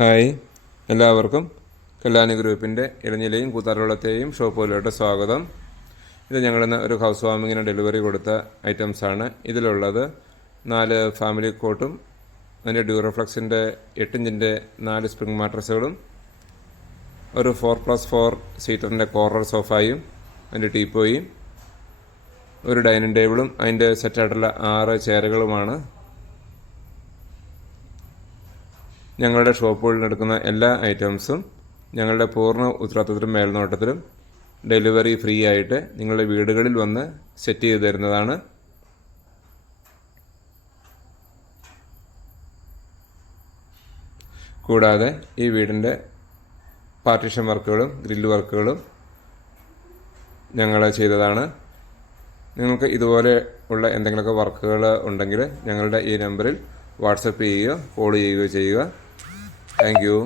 Hi, എല്ലാവർക്കും കല്യാണി ഗ്രൂപ്പിൻ്റെ ഇളഞ്ഞിലയും കൂത്താറുകുളത്തെയും ഷോപ്പുകളിലോട്ട് സ്വാഗതം. ഇത് ഞങ്ങളിന്ന് ഒരു ഹൗസ് വാമിങ്ങിന് ഡെലിവറി കൊടുത്ത ഐറ്റംസാണ്. ഇതിലുള്ളത് 4 ഫാമിലി കോട്ടും അതിൻ്റെ ഡ്യൂറോഫ്ലക്സിൻ്റെ 8 ഇഞ്ചിൻ്റെ 4 സ്പ്രിംഗ് മാട്രസുകളും ഒരു 4+4 സീറ്ററിൻ്റെ കോർണർ സോഫായും അതിൻ്റെ ടീപ്പോയും ഒരു ഡൈനിങ് ടേബിളും അതിൻ്റെ സെറ്റായിട്ടുള്ള 6 ചെയറുകളുമാണ്. ഞങ്ങളുടെ ഷോപ്പുകളിൽ എടുക്കുന്ന എല്ലാ ഐറ്റംസും ഞങ്ങളുടെ പൂർണ്ണ ഉത്തരവാദിത്തത്തിലും മേൽനോട്ടത്തിലും ഡെലിവറി ഫ്രീ ആയിട്ട് നിങ്ങളുടെ വീടുകളിൽ വന്ന് സെറ്റ് ചെയ്ത് തരുന്നതാണ്. കൂടാതെ ഈ വീടിൻ്റെ പാർട്ടീഷൻ വർക്കുകളും ഗ്രില്ല് വർക്കുകളും ഞങ്ങൾ ചെയ്തതാണ്. നിങ്ങൾക്ക് ഇതുപോലെ ഉള്ള എന്തെങ്കിലുമൊക്കെ വർക്കുകൾ ഉണ്ടെങ്കിൽ ഞങ്ങളുടെ ഈ നമ്പറിൽ വാട്സപ്പ് ചെയ്യുകയോ കോൾ ചെയ്യുകയോ ചെയ്യുക. Thank you.